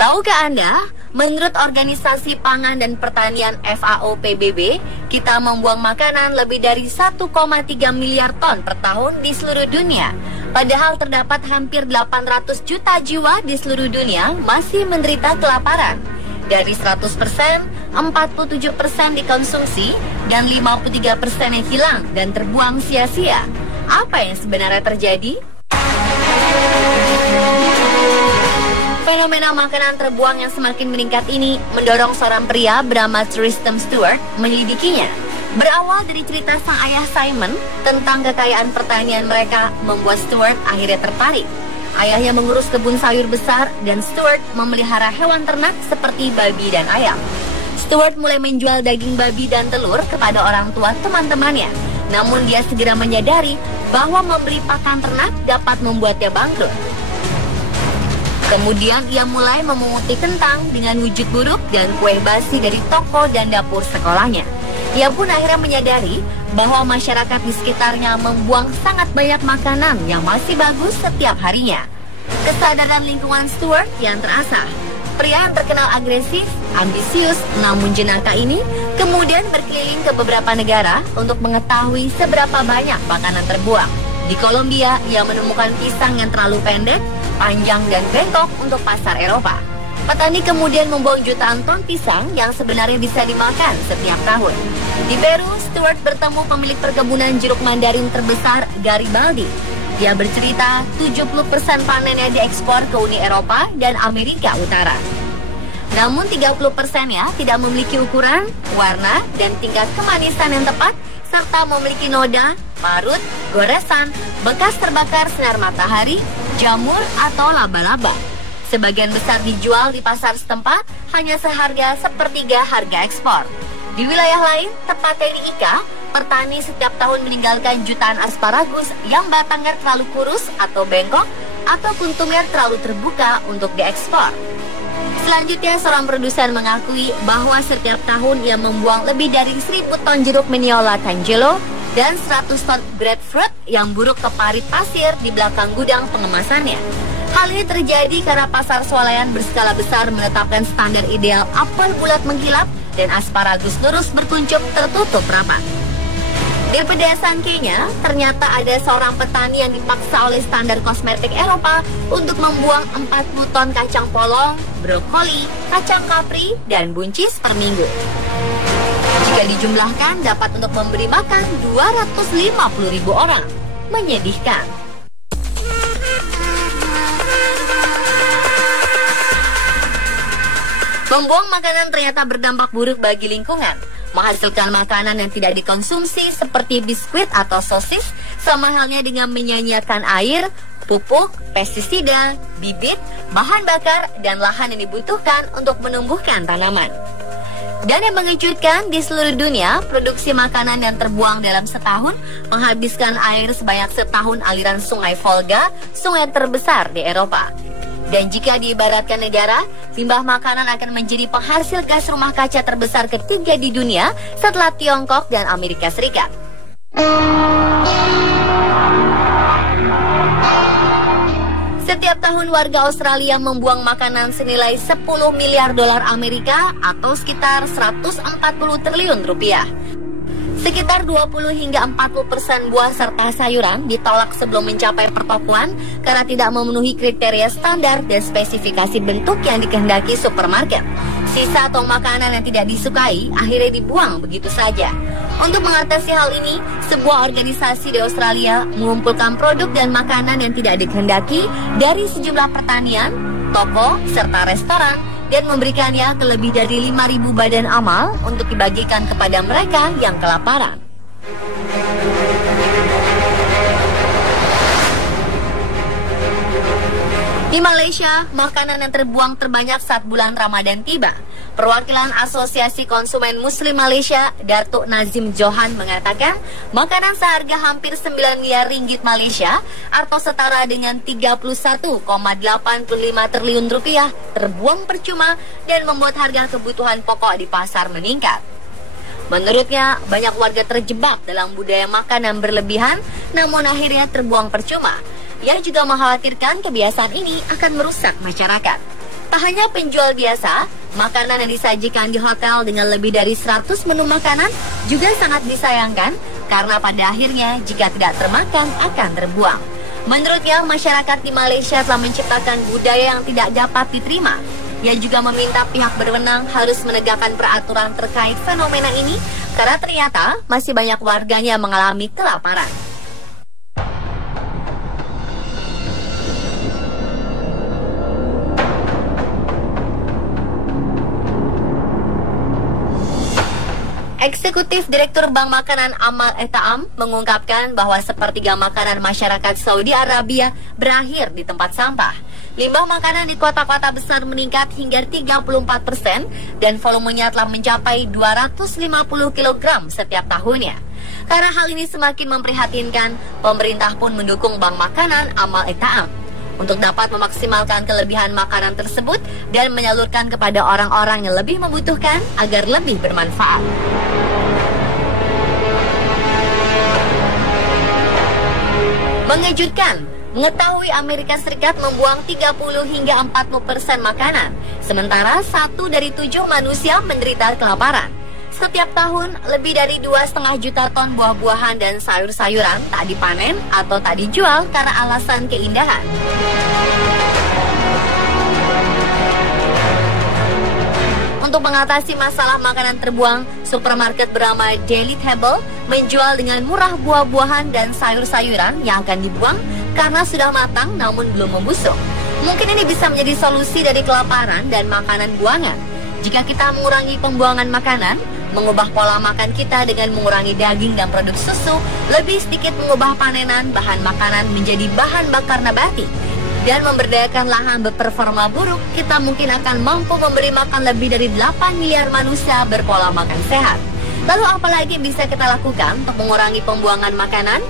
Tahukah Anda, menurut Organisasi Pangan dan Pertanian FAO PBB, kita membuang makanan lebih dari 1,3 miliar ton per tahun di seluruh dunia. Padahal terdapat hampir 800 juta jiwa di seluruh dunia masih menderita kelaparan. Dari 100%, 47% dikonsumsi dan 53% yang hilang dan terbuang sia-sia. Apa yang sebenarnya terjadi? Fenomena makanan terbuang yang semakin meningkat ini mendorong seorang pria bernama Tristan Stewart menyelidikinya. Berawal dari cerita sang ayah Simon tentang kekayaan pertanian mereka membuat Stewart akhirnya tertarik. Ayahnya mengurus kebun sayur besar dan Stewart memelihara hewan ternak seperti babi dan ayam. Stewart mulai menjual daging babi dan telur kepada orang tua teman-temannya. Namun dia segera menyadari bahwa membeli pakan ternak dapat membuatnya bangkrut. Kemudian ia mulai memunguti kentang dengan wujud buruk dan kue basi dari toko dan dapur sekolahnya. Ia pun akhirnya menyadari bahwa masyarakat di sekitarnya membuang sangat banyak makanan yang masih bagus setiap harinya. Kesadaran lingkungan Stewart yang terasa. Pria yang terkenal agresif, ambisius, namun jenaka ini kemudian berkeliling ke beberapa negara untuk mengetahui seberapa banyak makanan terbuang. Di Kolombia, ia menemukan pisang yang terlalu pendek, panjang dan bengkok untuk pasar Eropa. Petani kemudian membuang jutaan ton pisang yang sebenarnya bisa dimakan setiap tahun. Di Peru, Stewart bertemu pemilik perkebunan jeruk mandarin terbesar, Garibaldi. Dia bercerita 70% panennya diekspor ke Uni Eropa dan Amerika Utara. Namun 30%-nya tidak memiliki ukuran, warna, dan tingkat kemanisan yang tepat, serta memiliki noda, parut, goresan, bekas terbakar sinar matahari, jamur, atau laba-laba. Sebagian besar dijual di pasar setempat hanya seharga sepertiga harga ekspor. Di wilayah lain, tepatnya di Ica, petani setiap tahun meninggalkan jutaan asparagus yang batangnya terlalu kurus atau bengkok, atau kuntumnya terlalu terbuka untuk diekspor. Selanjutnya, seorang produsen mengakui bahwa setiap tahun ia membuang lebih dari 1.000 ton jeruk Minneola Tangelo dan 100 ton breadfruit yang buruk ke parit pasir di belakang gudang pengemasannya. Hal ini terjadi karena pasar swalayan berskala besar menetapkan standar ideal apel bulat mengkilap dan asparagus lurus berkuncup tertutup rapat. Di pedesaan Kenya, ternyata ada seorang petani yang dipaksa oleh standar kosmetik Eropa untuk membuang 40 ton kacang polong, brokoli, kacang kapri, dan buncis per minggu. Jika dijumlahkan, dapat untuk memberi makan 250.000 orang. Menyedihkan. Membuang makanan ternyata berdampak buruk bagi lingkungan. Menghasilkan makanan yang tidak dikonsumsi seperti biskuit atau sosis, sama halnya dengan menyanyiakan air, pupuk, pestisida, bibit, bahan bakar, dan lahan yang dibutuhkan untuk menumbuhkan tanaman. Dan yang mengejutkan, di seluruh dunia, produksi makanan yang terbuang dalam setahun menghabiskan air sebanyak setahun aliran sungai Volga, sungai terbesar di Eropa. Dan jika diibaratkan negara, limbah makanan akan menjadi penghasil gas rumah kaca terbesar ketiga di dunia setelah Tiongkok dan Amerika Serikat. Setiap tahun warga Australia membuang makanan senilai 10 miliar dolar Amerika atau sekitar 140 triliun rupiah. Sekitar 20 hingga 40% buah serta sayuran ditolak sebelum mencapai pertokoan karena tidak memenuhi kriteria standar dan spesifikasi bentuk yang dikehendaki supermarket. Sisa atau makanan yang tidak disukai akhirnya dibuang begitu saja. Untuk mengatasi hal ini, sebuah organisasi di Australia mengumpulkan produk dan makanan yang tidak dikehendaki dari sejumlah pertanian, toko, serta restoran, dan memberikannya ke lebih dari 5.000 badan amal untuk dibagikan kepada mereka yang kelaparan. Di Malaysia, makanan yang terbuang terbanyak saat bulan Ramadan tiba. Perwakilan Asosiasi Konsumen Muslim Malaysia, Datuk Nazim Johan mengatakan, makanan seharga hampir 9 miliar ringgit Malaysia atau setara dengan 31,85 triliun rupiah terbuang percuma dan membuat harga kebutuhan pokok di pasar meningkat. Menurutnya, banyak warga terjebak dalam budaya makan yang berlebihan namun akhirnya terbuang percuma. Ia juga mengkhawatirkan kebiasaan ini akan merusak masyarakat. Tak hanya penjual biasa, makanan yang disajikan di hotel dengan lebih dari 100 menu makanan juga sangat disayangkan karena pada akhirnya jika tidak termakan akan terbuang. Menurutnya, masyarakat di Malaysia telah menciptakan budaya yang tidak dapat diterima. Ia juga meminta pihak berwenang harus menegakkan peraturan terkait fenomena ini karena ternyata masih banyak warganya yang mengalami kelaparan. Eksekutif Direktur Bank Makanan Amal Etaam mengungkapkan bahwa sepertiga makanan masyarakat Saudi Arabia berakhir di tempat sampah. Limbah makanan di kota-kota besar meningkat hingga 34% dan volumenya telah mencapai 250 kg setiap tahunnya. Karena hal ini semakin memprihatinkan, pemerintah pun mendukung Bank Makanan Amal Etaam untuk dapat memaksimalkan kelebihan makanan tersebut dan menyalurkan kepada orang-orang yang lebih membutuhkan agar lebih bermanfaat. Mengejutkan, mengetahui Amerika Serikat membuang 30 hingga 40% makanan, sementara 1 dari 7 manusia menderita kelaparan. Setiap tahun, lebih dari 2,5 juta ton buah-buahan dan sayur-sayuran tak dipanen atau tak dijual karena alasan keindahan. Untuk mengatasi masalah makanan terbuang, supermarket bernama Daily Table menjual dengan murah buah-buahan dan sayur-sayuran yang akan dibuang karena sudah matang namun belum membusuk. Mungkin ini bisa menjadi solusi dari kelaparan dan makanan buangan. Jika kita mengurangi pembuangan makanan, mengubah pola makan kita dengan mengurangi daging dan produk susu, lebih sedikit mengubah panenan bahan makanan menjadi bahan bakar nabati, dan memberdayakan lahan berperforma buruk, kita mungkin akan mampu memberi makan lebih dari 8 miliar manusia berpola makan sehat. Lalu apa lagi bisa kita lakukan untuk mengurangi pembuangan makanan?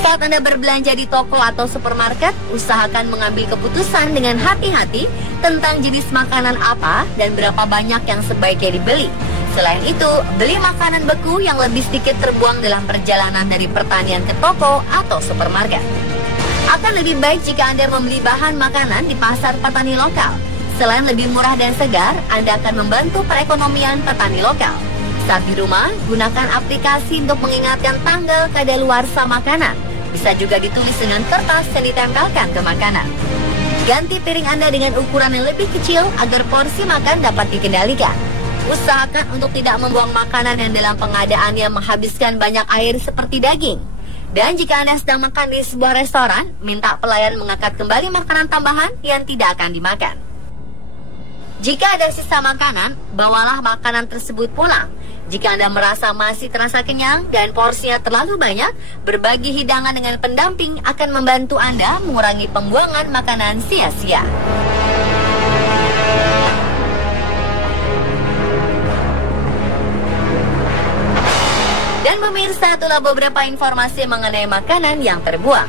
Saat Anda berbelanja di toko atau supermarket, usahakan mengambil keputusan dengan hati-hati tentang jenis makanan apa dan berapa banyak yang sebaiknya dibeli. Selain itu, beli makanan beku yang lebih sedikit terbuang dalam perjalanan dari pertanian ke toko atau supermarket. Akan lebih baik jika Anda membeli bahan makanan di pasar petani lokal. Selain lebih murah dan segar, Anda akan membantu perekonomian petani lokal. Saat di rumah, gunakan aplikasi untuk mengingatkan tanggal kadaluarsa makanan. Bisa juga ditulis dengan kertas yang ditempelkan ke makanan. Ganti piring Anda dengan ukuran yang lebih kecil agar porsi makan dapat dikendalikan. Usahakan untuk tidak membuang makanan yang dalam pengadaannya menghabiskan banyak air seperti daging. Dan jika Anda sedang makan di sebuah restoran, minta pelayan mengangkat kembali makanan tambahan yang tidak akan dimakan. Jika ada sisa makanan, bawalah makanan tersebut pulang. Jika Anda merasa masih terasa kenyang dan porsinya terlalu banyak, berbagi hidangan dengan pendamping akan membantu Anda mengurangi pembuangan makanan sia-sia. Dan pemirsa, itulah beberapa informasi mengenai makanan yang terbuang.